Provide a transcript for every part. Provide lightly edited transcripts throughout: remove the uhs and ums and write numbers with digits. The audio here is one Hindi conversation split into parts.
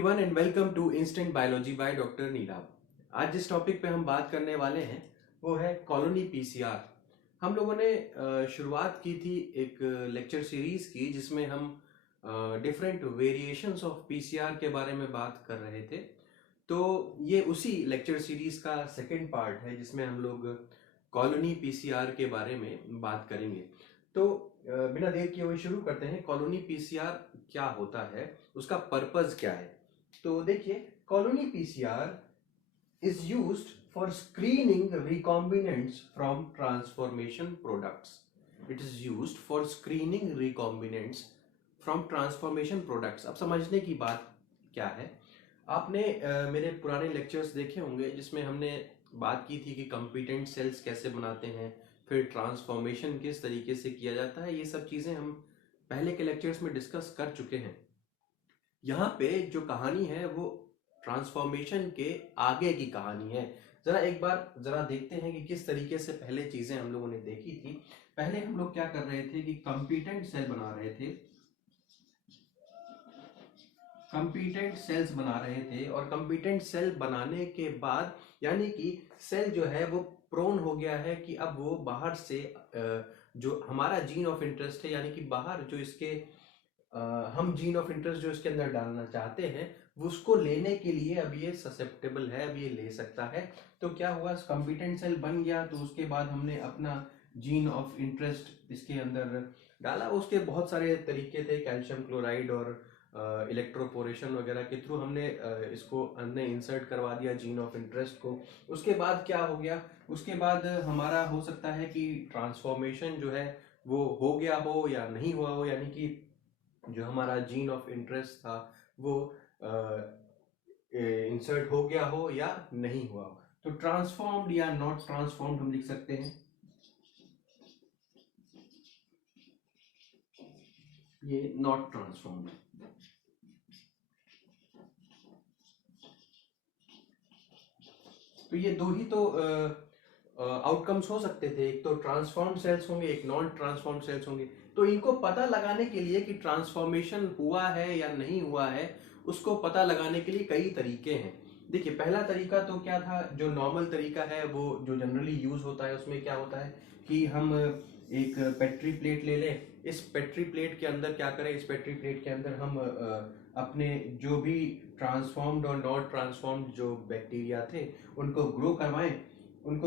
Everyone and welcome to instant biology by doctor Neelabh. आज जिस टॉपिक पे हम बात करने वाले हैं वो है कॉलोनी पीसीआर। हम लोगों ने शुरुआत की थी एक लेक्चर सीरीज की जिसमें हम डिफरेंट वेरिएशंस ऑफ पीसीआर के बारे में बात कर रहे थे। तो ये उसी लेक्चर सीरीज का सेकंड पार्ट है जिसमें हम लोग कॉलोनी पीसीआर के बारे में बात करेंगे। तो बिना देर किए हुए शुरू करते हैं। कॉलोनी पीसीआर क्या होता है, उसका पर्पस क्या है। तो देखिए, colony PCR is used for screening recombinants from transformation products. It is used for screening recombinants from transformation products. अब समझने की बात क्या है, आपने मेरे पुराने लेक्चर्स देखे होंगे जिसमें हमने बात की थी कि कंपिटेंट सेल्स कैसे बनाते हैं, फिर ट्रांसफॉर्मेशन किस तरीके से किया जाता है। ये सब चीज़ें हम पहले के लेक्चर्स में डिस्कस कर चुके हैं। यहाँ पे जो कहानी है वो ट्रांसफॉर्मेशन के आगे की कहानी है। जरा देखते हैं कि किस तरीके से पहले चीज़ें हम लोगों ने देखी थी। पहले हम लोग क्या कर रहे थे कि कंपिटेंट सेल बना रहे थे, कंपिटेंट सेल्स बना रहे थे। और कंपिटेंट सेल बनाने के बाद यानी कि सेल जो है वो प्रोन हो गया है कि अब वो बाहर से जो हमारा जीन ऑफ इंटरेस्ट है, यानी कि बाहर जो इसके हम जीन ऑफ इंटरेस्ट जो इसके अंदर डालना चाहते हैं वो उसको लेने के लिए अब ये ससेप्टेबल है, अब ये ले सकता है। तो क्या हुआ, कंपिटेंट सेल बन गया। तो उसके बाद हमने अपना जीन ऑफ इंटरेस्ट इसके अंदर डाला। उसके बहुत सारे तरीके थे, कैल्शियम क्लोराइड और इलेक्ट्रोपोरेशन वगैरह के थ्रू हमने इसको हमने इंसर्ट करवा दिया जीन ऑफ इंटरेस्ट को। उसके बाद क्या हो गया, उसके बाद हमारा हो सकता है कि ट्रांसफॉर्मेशन जो है वो हो गया हो या नहीं हुआ हो, यानी कि जो हमारा जीन ऑफ इंटरेस्ट था वो इंसर्ट हो गया हो या नहीं हुआ हो। तो ट्रांसफॉर्म्ड या नॉट ट्रांसफॉर्म्ड हम लिख सकते हैं। ये नॉट ट्रांसफॉर्म्ड। तो ये दो ही तो आउटकम्स हो सकते थे, एक तो ट्रांसफॉर्म्ड सेल्स होंगे, एक नॉन ट्रांसफॉर्म्ड सेल्स होंगे। तो इनको पता लगाने के लिए कि ट्रांसफॉर्मेशन हुआ है या नहीं हुआ है, उसको पता लगाने के लिए कई तरीके हैं। देखिए, पहला तरीका तो क्या था, जो नॉर्मल तरीका है वो जो जनरली यूज होता है, उसमें क्या होता है कि हम एक पेट्री प्लेट ले लें। इस पेट्री प्लेट के अंदर क्या करें, इस पेट्री प्लेट के अंदर हम अपने जो भी ट्रांसफॉर्म्ड और नॉट ट्रांसफॉर्म्ड जो बैक्टीरिया थे उनको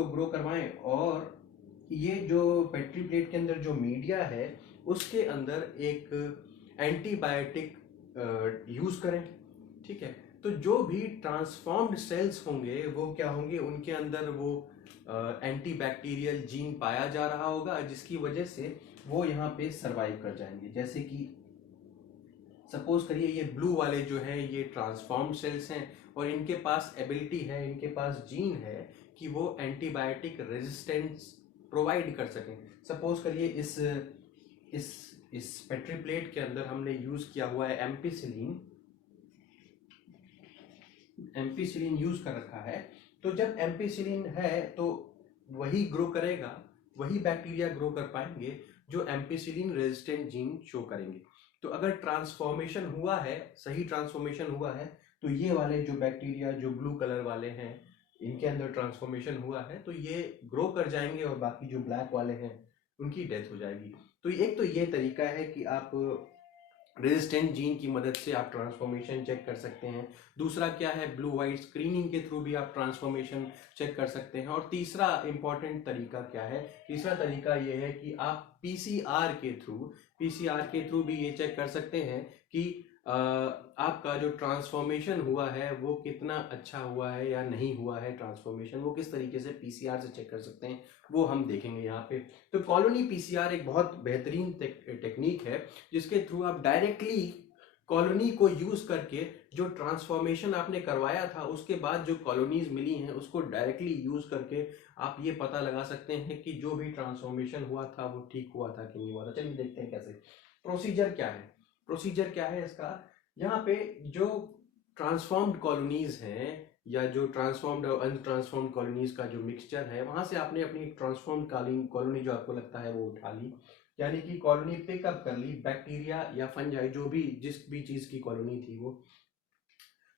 ग्रो करवाएं। और ये जो पेट्री प्लेट के अंदर जो मीडिया है उसके अंदर एक एंटीबायोटिक यूज करें। ठीक है। तो जो भी ट्रांसफॉर्म्ड सेल्स होंगे वो क्या होंगे, उनके अंदर वो एंटीबैक्टीरियल जीन पाया जा रहा होगा, जिसकी वजह से वो यहाँ पे सरवाइव कर जाएंगे। जैसे कि सपोज करिए ये ब्लू वाले जो हैं ये ट्रांसफॉर्म्ड सेल्स हैं और इनके पास एबिलिटी है, इनके पास जीन है कि वो एंटीबायोटिक रेजिस्टेंस प्रोवाइड कर सकें। सपोज करिए इस पेट्री प्लेट के अंदर हमने यूज किया हुआ है एम्पिसिलिन यूज कर रखा है। तो जब एम्पिसिलिन है तो वही ग्रो करेगा, वही बैक्टीरिया ग्रो कर पाएंगे जो एम्पिसिलिन रेजिस्टेंट जीन शो करेंगे। तो अगर ट्रांसफॉर्मेशन हुआ है, सही ट्रांसफॉर्मेशन हुआ है, तो ये वाले जो बैक्टीरिया जो ब्लू कलर वाले हैं इनके अंदर ट्रांसफॉर्मेशन हुआ है तो ये ग्रो कर जाएंगे और बाकी जो ब्लैक वाले हैं उनकी डेथ हो जाएगी। तो एक तो ये तरीका है कि आप रेजिस्टेंट जीन की मदद से आप ट्रांसफॉर्मेशन चेक कर सकते हैं। दूसरा क्या है, ब्लू वाइट स्क्रीनिंग के थ्रू भी आप ट्रांसफॉर्मेशन चेक कर सकते हैं। और तीसरा इंपॉर्टेंट तरीका क्या है, तीसरा तरीका ये है कि आप पीसीआर के थ्रू भी ये चेक कर सकते हैं कि आपका जो ट्रांसफॉर्मेशन हुआ है वो कितना अच्छा हुआ है या नहीं हुआ है। ट्रांसफॉर्मेशन वो किस तरीके से पीसीआर से चेक कर सकते हैं वो हम देखेंगे यहाँ पे। तो कॉलोनी पीसीआर एक बहुत बेहतरीन टेक्निक है जिसके थ्रू आप डायरेक्टली कॉलोनी को यूज करके जो ट्रांसफॉर्मेशन आपने करवाया था उसके बाद जो कॉलोनीज मिली हैं उसको डायरेक्टली यूज करके आप ये पता लगा सकते हैं कि जो भी ट्रांसफॉर्मेशन हुआ था वो ठीक हुआ था कि नहीं हुआ था। चलिए देखते हैं कैसे। प्रोसीजर क्या है इसका। यहाँ पे जो ट्रांसफॉर्म्ड कॉलोनीज हैं या जो ट्रांसफॉर्म्ड और अनट्रांसफॉर्म्ड कॉलोनीज का जो मिक्सचर है, वहां से आपने अपनी ट्रांसफॉर्म्ड कॉलोनी जो आपको लगता है वो उठा ली, यानी कि कॉलोनी पिकअप कर ली, बैक्टीरिया या फंजाई जो भी जिस भी चीज की कॉलोनी थी वो।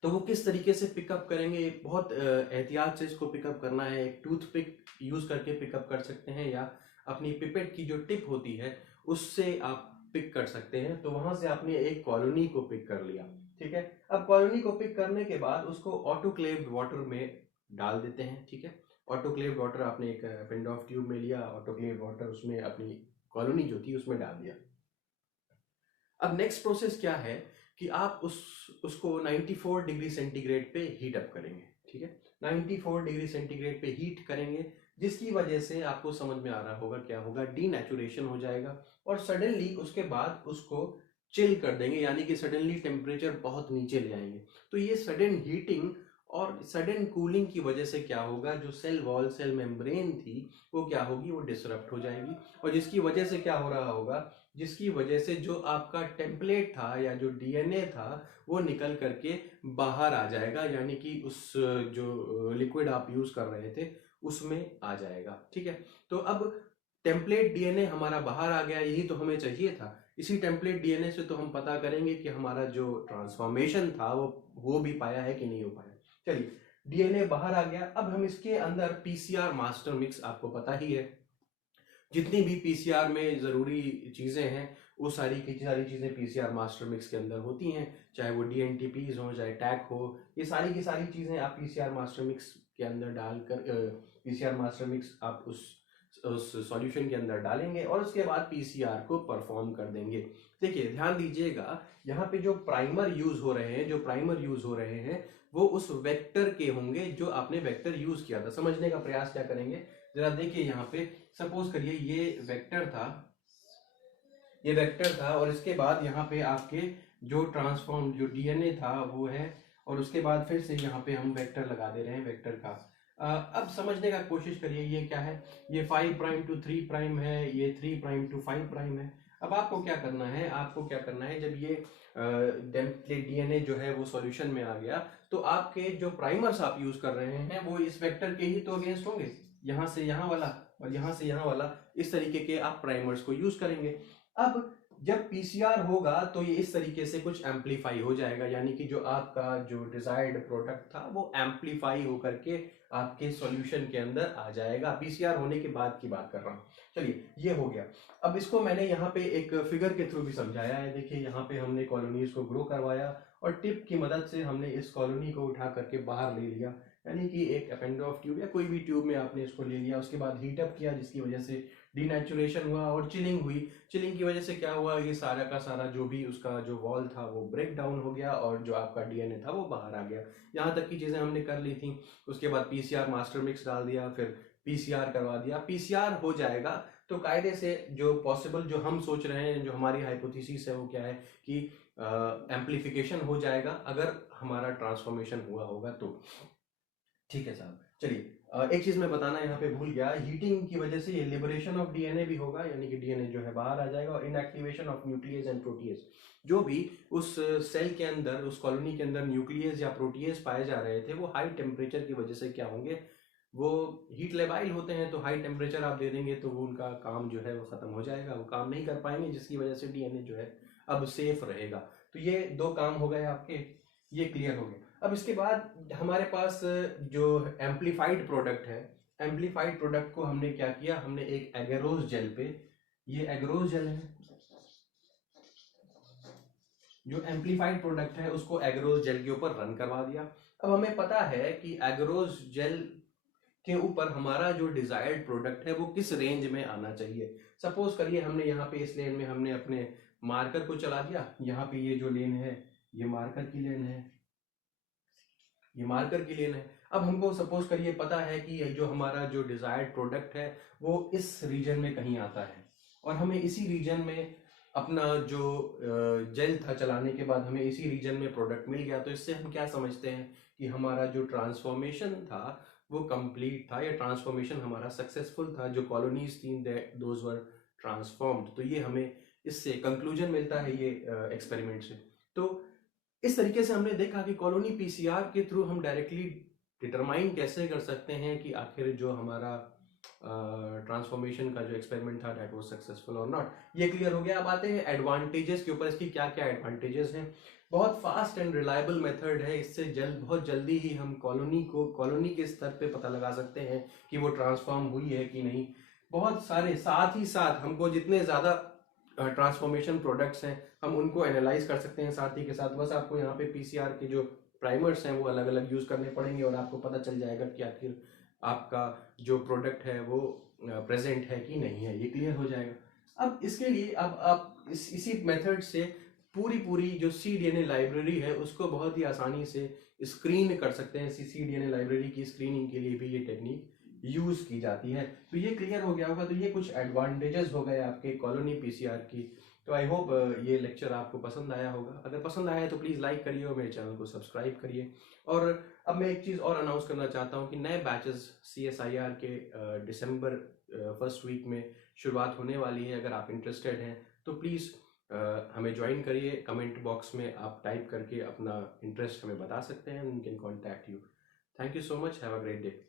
तो वो किस तरीके से पिकअप करेंगे, बहुत एहतियात से इसको पिकअप करना है। एक टूथ पिक यूज करके पिकअप कर सकते हैं या अपनी पिपेट की जो टिप होती है उससे आप पिक कर सकते हैं। तो वहां से आपने एक कॉलोनी को पिक कर लिया, ठीक है। अब कॉलोनी को पिक करने के बाद उसको ऑटोक्लेव्ड वाटर में डाल देते हैं, ठीक है। ऑटोक्लेव्ड वाटर आपने एक पेंडॉफ ट्यूब में लिया, ऑटोक्लेव्ड वाटर उसमें अपनी कॉलोनी जो थी उसमें डाल दिया। अब नेक्स्ट प्रोसेस क्या है कि आप उसको 94 डिग्री सेंटीग्रेड पे हीट अप करेंगे, ठीक है। 94 डिग्री सेंटीग्रेड पे हीट करेंगे, जिसकी वजह से आपको समझ में आ रहा होगा क्या होगा, डीनेचुरेशन हो जाएगा और सडनली उसके बाद उसको चिल कर देंगे, यानी कि सडनली टेम्परेचर बहुत नीचे ले आएंगे। तो ये सडन हीटिंग और सडन कूलिंग की वजह से क्या होगा, जो सेल वॉल सेल मेम्ब्रेन थी वो क्या होगी, वो डिसरप्ट हो जाएगी। और जिसकी वजह से क्या हो रहा होगा, जिसकी वजह से जो आपका टेम्पलेट था या जो डीएनए था वो निकल करके बाहर आ जाएगा, यानी कि उस जो लिक्विड आप यूज कर रहे थे उसमें आ जाएगा, ठीक है। तो अब टेम्पलेट डीएनए हमारा बाहर आ गया, यही तो हमें चाहिए था। इसी टेम्पलेट डीएनए से तो हम पता करेंगे कि हमारा जो ट्रांसफॉर्मेशन था वो हो भी पाया है कि नहीं हो पाया। चलिए, डीएनए बाहर आ गया। अब हम इसके अंदर पीसीआर मास्टर मिक्स, आपको पता ही है जितनी भी पीसीआर में जरूरी चीजें हैं वो सारी की सारी चीजें पीसीआर मास्टर मिक्स के अंदर होती हैं, चाहे वो डीएनटीपीज हो चाहे टैक हो, ये सारी की सारी चीजें आप पीसीआर मास्टर मिक्स के अंदर डालकर पीसीआर मास्टर मिक्स आप उस सॉल्यूशन के अंदर डालेंगे और उसके बाद पीसीआर को परफॉर्म कर देंगे। देखिए ध्यान दीजिएगा, यहाँ पे जो प्राइमर यूज हो रहे हैं, जो प्राइमर यूज हो रहे हैं वो उस वेक्टर के होंगे जो आपने वेक्टर यूज किया था। समझने का प्रयास क्या करेंगे, जरा देखिए यहाँ पे सपोज करिए ये वेक्टर था, ये वेक्टर था और इसके बाद यहाँ पे आपके जो ट्रांसफॉर्म जो डीएनए था वो है, और उसके बाद फिर से यहाँ पे हम वेक्टर लगा दे रहे हैं वेक्टर का। अब समझने का कोशिश करिए, ये क्या है, ये 5 प्राइम टू 3 प्राइम है, ये 3 प्राइम टू 5 प्राइम है। अब आपको क्या करना है, आपको क्या करना है, जब ये डीएनए जो है वो सॉल्यूशन में आ गया तो आपके जो प्राइमर्स आप यूज कर रहे हैं वो इस वेक्टर के ही तो अगेंस्ट होंगे, यहाँ से यहाँ वाला और यहाँ से यहाँ वाला, इस तरीके के आप प्राइमर्स को यूज करेंगे। अब जब पीसीआर होगा तो ये इस तरीके से कुछ एम्पलीफाई हो जाएगा, यानी कि जो आपका जो डिजायर्ड प्रोडक्ट था वो एम्पलीफाई होकर के आपके सॉल्यूशन के अंदर आ जाएगा। पीसीआर होने के बाद की बात कर रहा हूँ। चलिए ये हो गया। अब इसको मैंने यहाँ पे एक फिगर के थ्रू भी समझाया है। देखिए यहाँ पे हमने कॉलोनीज को ग्रो करवाया और टिप की मदद से हमने इस कॉलोनी को उठा करके बाहर ले लिया, यानी कि एक अपेंडोफ ट्यूब या कोई भी ट्यूब में आपने इसको ले लिया। उसके बाद हीटअप किया जिसकी वजह से डीनेचुरेशन हुआ और चिलिंग हुई। चिलिंग की वजह से क्या हुआ, ये सारा का सारा जो भी उसका जो वॉल था वो ब्रेक डाउन हो गया और जो आपका डीएनए था वो बाहर आ गया। यहाँ तक की चीजें हमने कर ली थी। उसके बाद पीसीआर मास्टर मिक्स डाल दिया, फिर पीसीआर करवा दिया, पीसीआर हो जाएगा तो कायदे से जो पॉसिबल जो हम सोच रहे हैं, जो हमारी हाइपोथेसिस है वो क्या है कि एम्पलीफिकेशन हो जाएगा अगर हमारा ट्रांसफॉर्मेशन हुआ होगा तो। ठीक है साहब, चलिए एक चीज मैं बताना यहाँ पे भूल गया, हीटिंग की वजह से ये लिबरेशन ऑफ डीएनए भी होगा, यानी कि डीएनए जो है बाहर आ जाएगा, और inactivation of nucleus and protease. जो भी उस सेल के अंदर उस कॉलोनी के अंदर न्यूक्लियस या प्रोटीएस पाए जा रहे थे वो हाई टेम्परेचर की वजह से क्या होंगे, वो हीट लेबाइल होते हैं, तो हाई टेम्परेचर आप दे देंगे तो वो उनका काम जो है वो खत्म हो जाएगा, वो काम नहीं कर पाएंगे, जिसकी वजह से डीएनए जो है अब सेफ रहेगा। तो ये दो काम हो गए आपके, ये क्लियर हो गया। अब इसके बाद हमारे पास जो एम्पलीफाइड प्रोडक्ट है, एम्पलीफाइड प्रोडक्ट को हमने क्या किया, हमने एक एगेरोस जेल पे, ये एगेरोस जेल है, जो एम्पलीफाइड प्रोडक्ट है उसको एगेरोस जेल के ऊपर रन करवा दिया। अब हमें पता है कि एगेरोस जेल के ऊपर हमारा जो डिजायर्ड प्रोडक्ट है वो किस रेंज में आना चाहिए। सपोज करिए हमने यहाँ पे इस लेन में हमने अपने मार्कर को चला दिया, यहाँ पे ये जो लेन है ये मार्कर की लेन है, ये मार्कर की लेन है। अब हमको सपोज करिए पता है कि जो हमारा जो डिजायर्ड प्रोडक्ट है वो इस रीजन में कहीं आता है, और हमें इसी रीजन में अपना जो जेल था चलाने के बाद हमें इसी रीजन में प्रोडक्ट मिल गया। तो इससे हम क्या समझते हैं कि हमारा जो ट्रांसफॉर्मेशन था वो कंप्लीट था, या ट्रांसफॉर्मेशन हमारा सक्सेसफुल था, जो कॉलोनीज थी दोज वर ट्रांसफॉर्म्ड। तो ये हमें इससे कंक्लूजन मिलता है ये एक्सपेरिमेंट से। तो इस तरीके से हमने देखा कि कॉलोनी पीसीआर के थ्रू हम डायरेक्टली डिटरमाइन कैसे कर सकते हैं कि आखिर जो हमारा ट्रांसफॉर्मेशन का जो एक्सपेरिमेंट था दैट वाज सक्सेसफुल और नॉट। ये क्लियर हो गया। अब आते हैं एडवांटेजेस के ऊपर, इसकी क्या क्या एडवांटेजेस हैं। बहुत फास्ट एंड रिलायबल मेथड है। इससे बहुत जल्दी ही हम कॉलोनी के स्तर पे पता लगा सकते हैं कि वो ट्रांसफॉर्म हुई है कि नहीं। बहुत सारे साथ ही साथ हमको जितने ज़्यादा ट्रांसफॉर्मेशन प्रोडक्ट्स हैं हम उनको एनालाइज कर सकते हैं साथ ही के साथ। बस आपको यहाँ पे पीसीआर के जो प्राइमर्स हैं वो अलग अलग यूज़ करने पड़ेंगे और आपको पता चल जाएगा कि आखिर आपका जो प्रोडक्ट है वो प्रेजेंट है कि नहीं है, ये क्लियर हो जाएगा। अब इसके लिए अब आप इसी मेथड से पूरी जो cDNA लाइब्रेरी है उसको बहुत ही आसानी से स्क्रीन कर सकते हैं। cDNA लाइब्रेरी की स्क्रीनिंग के लिए भी ये टेक्निक यूज की जाती है। तो ये क्लियर हो गया होगा। तो ये कुछ एडवांटेजेस हो गए आपके कॉलोनी पीसीआर की। तो आई होप ये लेक्चर आपको पसंद आया होगा। अगर पसंद आया है तो प्लीज़ लाइक करिए और मेरे चैनल को सब्सक्राइब करिए। और अब मैं एक चीज़ और अनाउंस करना चाहता हूँ कि नए बैचेस CSIR के दिसंबर फर्स्ट वीक में शुरुआत होने वाली है। अगर आप इंटरेस्टेड हैं तो प्लीज़ हमें ज्वाइन करिए। कमेंट बॉक्स में आप टाइप करके अपना इंटरेस्ट हमें बता सकते हैं। We can contact you. Thank you so much. Have a great day.